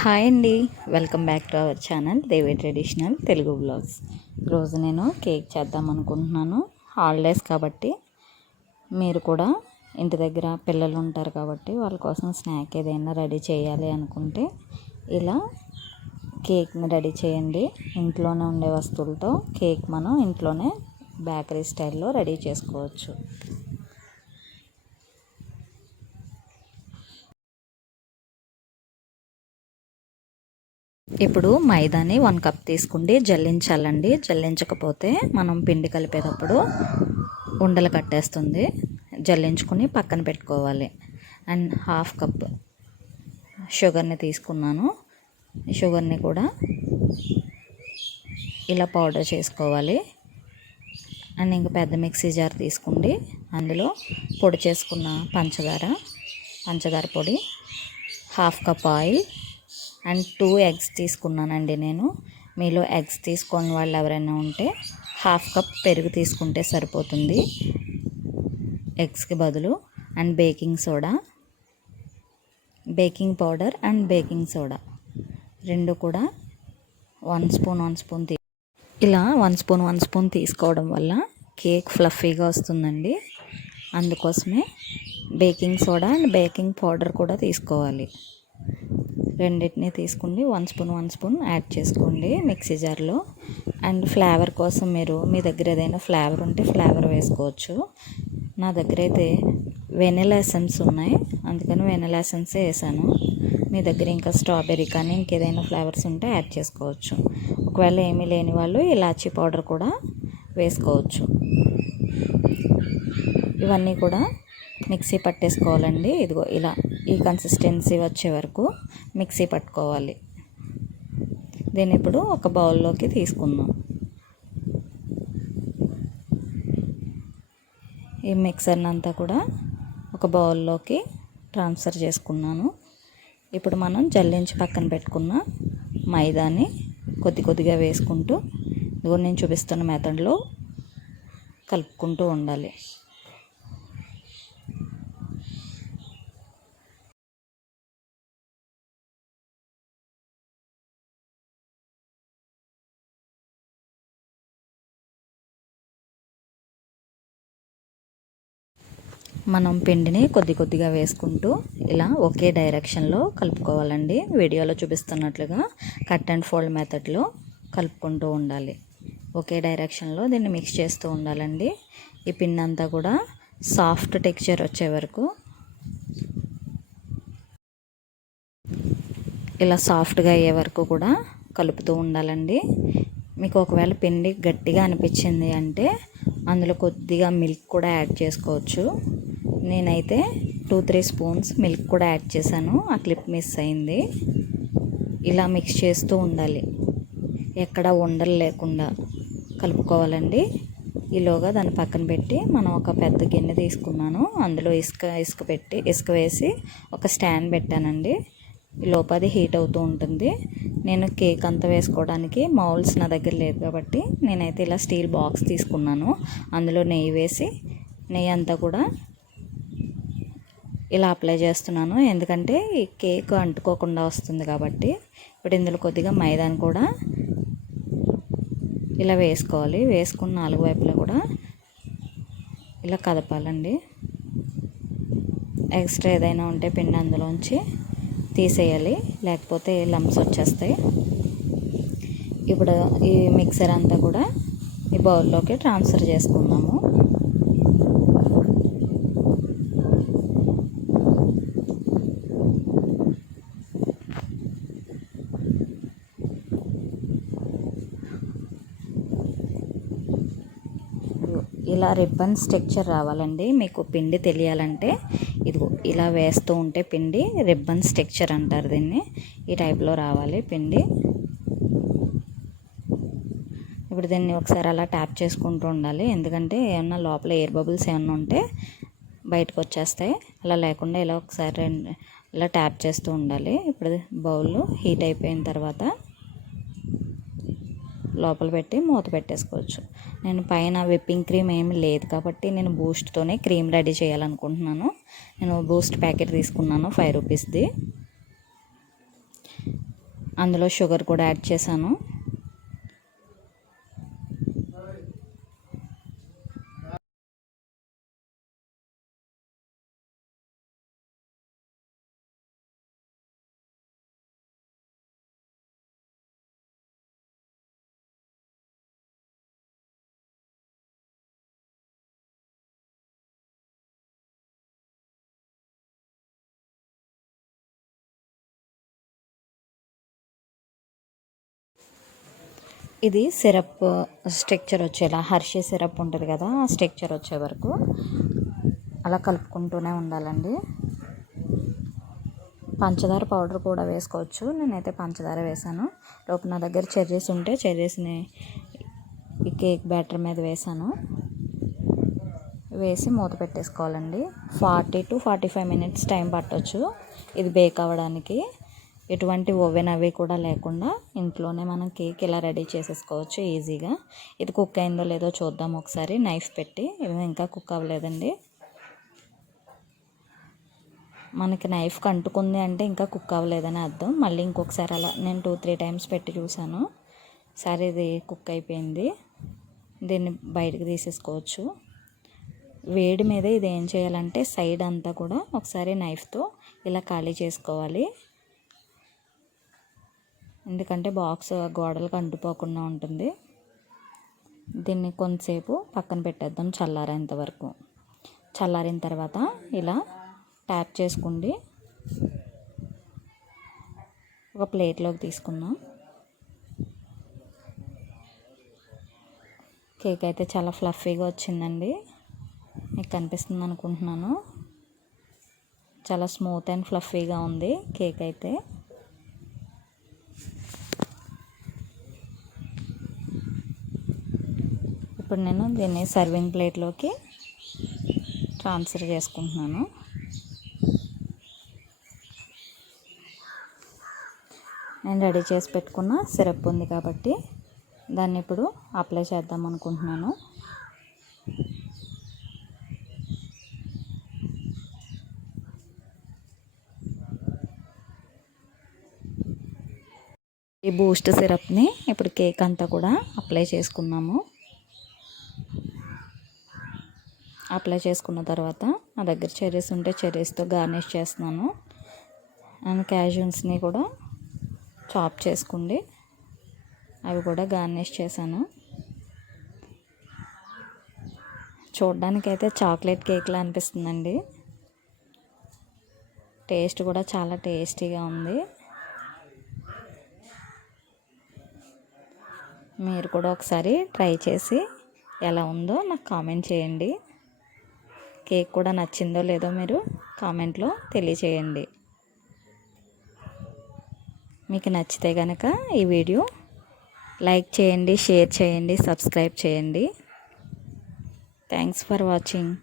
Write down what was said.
Hi అండి. Welcome back to our channel Devi traditional Telugu blogs ఈరోజు నేను cake చేద్దాం అనుకుంటున్నాను. హాలిడేస్ కాబట్టి మీరు కూడా ఇంటి దగ్గర పిల్లలు ఉంటారు కాబట్టి వాళ్ళ కోసం స్నాక్ ఏదైనా రెడీ చేయాలి అనుకుంటే ఇలా కేక్ని రెడీ చేయండి. ఇంట్లోనే ఉండే వస్తువులతో కేక్ మనం ఇంట్లోనే బేకరీ స్టైల్లో రెడీ చేసుకోవచ్చు. ఇప్పుడు మైదాని వన్ కప్ తీసుకుండి జల్లించాలండి. జల్లించకపోతే మనం పిండి కలిపేటప్పుడు ఉండలు కట్టేస్తుంది. జల్లించుకుని పక్కన పెట్టుకోవాలి. అండ్ హాఫ్ కప్ షుగర్ని తీసుకున్నాను. షుగర్ని కూడా ఇలా పౌడర్ చేసుకోవాలి. అండ్ ఇంకా పెద్ద మిక్సీ జార్ తీసుకోండి అందులో పొడి చేసుకున్న పంచదార పంచదార పొడి half cup oil and two eggs తీసుకున్నానండి నేను. మీలో ఎగ్స్ తీసుకొని వాళ్ళు ఎవరైనా ఉంటే హాఫ్ కప్ పెరుగు తీసుకుంటే సరిపోతుంది. ఎగ్స్కి బదులు and baking soda baking powder and baking soda. రెండు కూడా వన్ స్పూన్ వన్ స్పూన్ తీ ఇలా వన్ స్పూన్ వన్ స్పూన్ తీసుకోవడం వల్ల కేక్ ఫ్లఫీగా వస్తుందండి. అందుకోసమే baking soda and baking powder కూడా తీసుకోవాలి. రెండింటిని తీసుకుని one spoon one spoon add చేసుకోండి మిక్సీ జార్లో. అండ్ ఫ్లేవర్ కోసం మీరు మీ దగ్గర ఏదైనా ఫ్లేవర్ ఉంటే ఫ్లేవర్ వేసుకోవచ్చు. నా దగ్గర అయితే వెనిలా ఎసెన్స్ ఉన్నాయి. అందుకని వెనిలా ఎసెన్సే వేసాను. మీ దగ్గర ఇంకా స్ట్రాబెర్రీ కానీ ఇంకేదైనా ఫ్లేవర్స్ ఉంటే యాడ్ చేసుకోవచ్చు. ఒకవేళ ఏమీ లేని వాళ్ళు ఇలాచీ పౌడర్ కూడా వేసుకోవచ్చు. ఇవన్నీ కూడా మిక్సీ పట్టేసుకోవాలండి. ఇదిగో ఇలా ఈ కన్సిస్టెన్సీ వచ్చే వరకు మిక్సీ పట్టుకోవాలి. దీన్ని ఇప్పుడు ఒక బౌల్లోకి తీసుకుందాం. ఈ మిక్సర్ని అంతా కూడా ఒక బౌల్లోకి ట్రాన్స్ఫర్ చేసుకున్నాను. ఇప్పుడు మనం జల్లించి పక్కన పెట్టుకున్న మైదాని కొద్ది కొద్దిగా వేసుకుంటూ ఇదిగో నేను చూపిస్తున్న మెథడ్లో కలుపుకుంటూ ఉండాలి. మనం పిండిని కొద్ది కొద్దిగా వేసుకుంటూ ఇలా ఒకే డైరెక్షన్లో కలుపుకోవాలండి. వీడియోలో చూపిస్తున్నట్లుగా కట్ అండ్ ఫోల్డ్ మెథడ్లో కలుపుకుంటూ ఉండాలి. ఒకే డైరెక్షన్లో దీన్ని మిక్స్ చేస్తూ ఉండాలండి. ఈ పిండి అంతా కూడా సాఫ్ట్ టెక్చర్ వచ్చే వరకు ఇలా సాఫ్ట్గా అయ్యే వరకు కూడా కలుపుతూ ఉండాలండి. మీకు ఒకవేళ పిండి గట్టిగా అనిపించింది అంటే అందులో కొద్దిగా మిల్క్ కూడా యాడ్ చేసుకోవచ్చు. నేనైతే టూ త్రీ స్పూన్స్ మిల్క్ కూడా యాడ్ చేశాను. ఆ క్లిప్ మిస్ అయింది. ఇలా మిక్స్ చేస్తూ ఉండాలి. ఎక్కడ ఉండలు లేకుండా కలుపుకోవాలండి. ఈలోగా దాన్ని పక్కన పెట్టి మనం ఒక పెద్ద గిన్నె తీసుకున్నాను. అందులో ఇసుక ఇసుక పెట్టి ఇసుక వేసి ఒక స్టాండ్ పెట్టానండి. లోపది హీట్ అవుతూ ఉంటుంది. నేను కేక్ అంతా వేసుకోవడానికి మౌల్స్ నా దగ్గర లేదు కాబట్టి నేనైతే ఇలా స్టీల్ బాక్స్ తీసుకున్నాను. అందులో నెయ్యి వేసి నెయ్యి అంతా కూడా ఇలా అప్లై చేస్తున్నాను. ఎందుకంటే ఈ కేక్ అంటుకోకుండా వస్తుంది కాబట్టి. ఇప్పుడు ఇందులో కొద్దిగా మైదాన్ కూడా ఇలా వేసుకోవాలి. వేసుకున్న నాలుగు వైపులా కూడా ఇలా కదపాలండి. ఎక్స్ట్రా ఏదైనా ఉంటే పిండి అందులోంచి తీసేయాలి. లేకపోతే లమ్స్ వచ్చేస్తాయి. ఇప్పుడు ఈ మిక్సర్ అంతా కూడా ఈ బౌల్లోకి ట్రాన్స్ఫర్ చేసుకుందాము. ఇలా రిబ్బన్ స్ట్రక్చర్ రావాలండి. మీకు పిండి తెలియాలంటే ఇదిగో ఇలా వేస్తూ ఉంటే పిండి రిబ్బన్ స్ట్రక్చర్ అంటారు దీన్ని. ఈ టైప్లో రావాలి పిండి. ఇప్పుడు దీన్ని ఒకసారి అలా ట్యాప్ చేసుకుంటూ ఉండాలి. ఎందుకంటే ఏమన్నా లోపల ఎయిర్ బబుల్స్ ఏమన్నా ఉంటే బయటకు వచ్చేస్తాయి. అలా లేకుండా ఇలా ఒకసారి ఇలా ట్యాప్ చేస్తూ ఉండాలి. ఇప్పుడు బౌల్ హీట్ అయిపోయిన తర్వాత లోపల పెట్టి మూత పెట్టేసుకోవచ్చు. నేను పైన విప్పింగ్ క్రీమ్ ఏమి లేదు కాబట్టి నేను బూస్ట్తోనే క్రీమ్ రెడీ చేయాలనుకుంటున్నాను. నేను బూస్ట్ ప్యాకెట్ తీసుకున్నాను ఫైవ్ రూపీస్ది. అందులో షుగర్ కూడా యాడ్ చేశాను. ఇది సిరప్ స్ట్రక్చర్ వచ్చేలా హర్షే సిరప్ ఉంటుంది కదా ఆ స్ట్రక్చర్ వచ్చే వరకు అలా కలుపుకుంటూనే ఉండాలండి. పంచదార పౌడర్ కూడా వేసుకోవచ్చు. నేనైతే పంచదార వేసాను లోపు నా దగ్గర చెర్రీస్ ఉంటే చెర్రీస్ని ఈ కేక్ బ్యాటర్ మీద వేసాను వేసి మూత పెట్టేసుకోవాలండి. Forty to forty five minutes time పట్టవచ్చు ఇది బేక్ అవ్వడానికి. ఎటువంటి ఓవెన్ అవి కూడా లేకుండా ఇంట్లోనే మనం కేక్ ఇలా రెడీ చేసేసుకోవచ్చు ఈజీగా. ఇది కుక్ అయిందో లేదో చూద్దాం ఒకసారి. నైఫ్ పెట్టి ఇంకా కుక్ అవ్వలేదండి. మనకి నైఫ్ కంటుకుంది అంటే ఇంకా కుక్ అవ్వలేదని అర్థం. మళ్ళీ ఇంకొకసారి అలా నేను టూ త్రీ టైమ్స్ పెట్టి చూశాను. సరే ఇది కుక్ అయిపోయింది. దీన్ని బయటకు తీసేసుకోవచ్చు. వేడి మీద ఇది ఏం చేయాలంటే సైడ్ అంతా కూడా ఒకసారి నైఫ్తో ఇలా ఖాళీ చేసుకోవాలి. ఎందుకంటే బాక్స్ గోడలకు అంటుపోకుండా ఉంటుంది. దీన్ని కొంతసేపు పక్కన పెట్టేద్దాం చల్లారేంత వరకు. చల్లారిన తర్వాత ఇలా ట్యాప్ చేసుకోండి ఒక ప్లేట్లోకి తీసుకుందాం. కేక్ అయితే చాలా ఫ్లఫీగా వచ్చిందండి. మీకు కనిపిస్తుంది అనుకుంటున్నాను. చాలా స్మూత్ అండ్ ఫ్లఫీగా ఉంది కేక్ అయితే. ఇప్పుడు నేను దీన్ని సర్వింగ్ ప్లేట్లోకి ట్రాన్స్ఫర్ చేసుకుంటున్నాను. నేను రెడీ చేసి పెట్టుకున్న సిరప్ ఉంది కాబట్టి దాన్ని ఇప్పుడు అప్లై చేద్దాం అనుకుంటున్నాను. ఈ బూస్ట్ సిరప్ని ఇప్పుడు కేక్ అంతా కూడా అప్లై చేసుకున్నాము. అప్లై చేసుకున్న తర్వాత నా దగ్గర చెర్రీస్ ఉంటే చెర్రీస్తో గార్నిష్ చేస్తున్నాను. అండ్ క్యాజున్స్ని కూడా చాప్ చేసుకోండి అవి కూడా గార్నిష్ చేశాను. చూడ్డానికైతే చాక్లెట్ కేక్లా అనిపిస్తుందండి. టేస్ట్ కూడా చాలా టేస్టీగా ఉంది. మీరు కూడా ఒకసారి ట్రై చేసి ఎలా ఉందో నాకు కామెంట్ చేయండి. కేక్ కూడా నచ్చిందో లేదో మీరు కామెంట్లో తెలియచేయండి. మీకు నచ్చితే కనుక ఈ వీడియో లైక్ చేయండి షేర్ చేయండి సబ్స్క్రైబ్ చేయండి. Thanks for watching